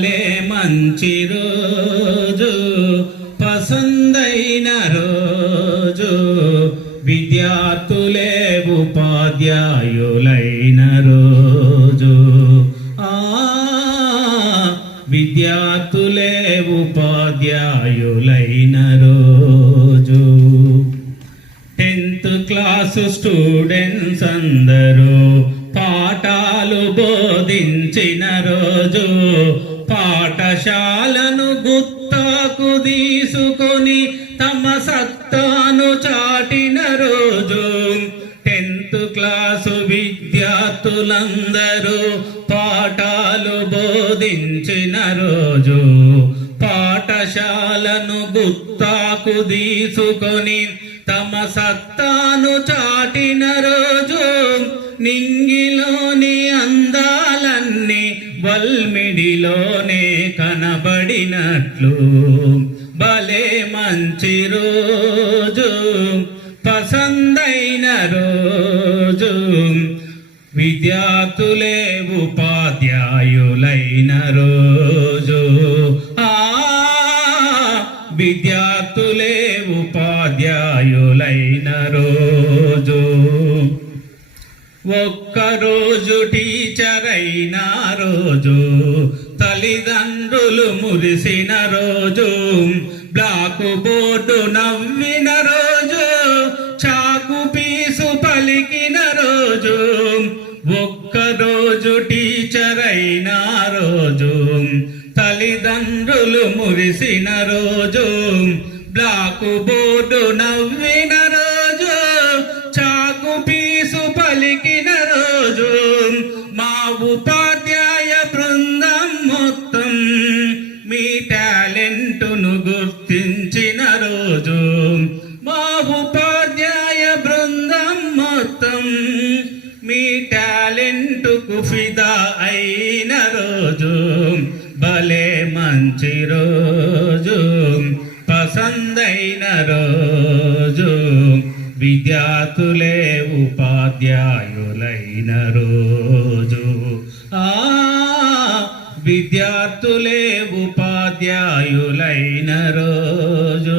భలే మంచి రోజు పసందైన రోజు విద్యార్థులే ఉపాధ్యాయులైన రోజు విద్యార్థులే ఉపాధ్యాయులైన రోజు 10th క్లాస్ స్టూడెంట్స్ అందరూ పాఠాలు బోధించిన రోజు పాఠశాలను గుర్తుకు తీసుకొని తమ సత్తాను చాటిన రోజు 10th క్లాసు విద్యార్థులందరూ పాఠాలు బోధించిన రోజు పాఠశాలను గుర్తుకు తీసుకొని తమ సత్తాను చాటిన రోజు నింగిలోని అందాలన్నీ వల్మిడిలోనే కనబడినట్లు భలే మంచి రోజు పసందైన రోజు విద్యార్థులే ఉపాధ్యాయులైన రోజు విద్యార్థులే ఉపాధ్యాయులైన రోజు ఒక్కరోజు టీచర్ అయిన రోజు తల్లిదండ్రులు మురిసిన రోజు బ్లాక్ బోర్డు నవ్విన రోజు చాకు పీసు పలికిన రోజు ఒక్కరోజు టీచర్ అయిన రోజు తల్లిదండ్రులు మురిసిన రోజు బ్లాక్ బోర్డు నవ్విన రోజు చాకు పీసు పలికిన రోజు మా ఉపాధ్యాయ బృందం మొత్తం మీ టాలెంటును గుర్తించిన రోజు మా ఉపాధ్యాయ బృందం మొత్తం మీ టాలెంటుకు ఫిదా అయిన రోజు భలే మంచి రోజు పసందైన రోజు విద్యార్థులే ఉపాధ్యాయులైన రోజు విద్యార్థులే ఉపాధ్యాయులైన రోజు